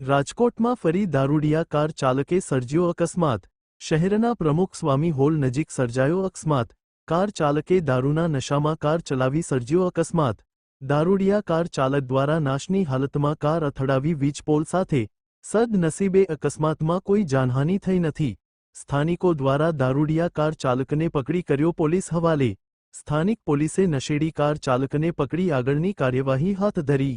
રાજકોટમાં ફરી દારૂડિયા કાર ચાલકે સર્જ્યો અકસ્માત। શહેરના પ્રમુખ સ્વામી હોલ નજીક સર્જાયો અકસ્માત। કાર ચાલકે દારૂના નશામાં કાર ચલાવી સર્જ્યો અકસ્માત। દારૂડિયા કાર ચાલક દ્વારા નાશની હાલતમાં કાર અથડાવી વીજપોલ સાથે। સદનસીબે અકસ્માતમાં કોઈ જાનહાનિ થઈ નથી। સ્થાનિકો દ્વારા દારૂડિયા કાર ચાલકને પકડી કર્યો પોલીસ હવાલે। સ્થાનિક પોલીસે નશેડી કાર ચાલકને પકડી આગળની કાર્યવાહી હાથ ધરી।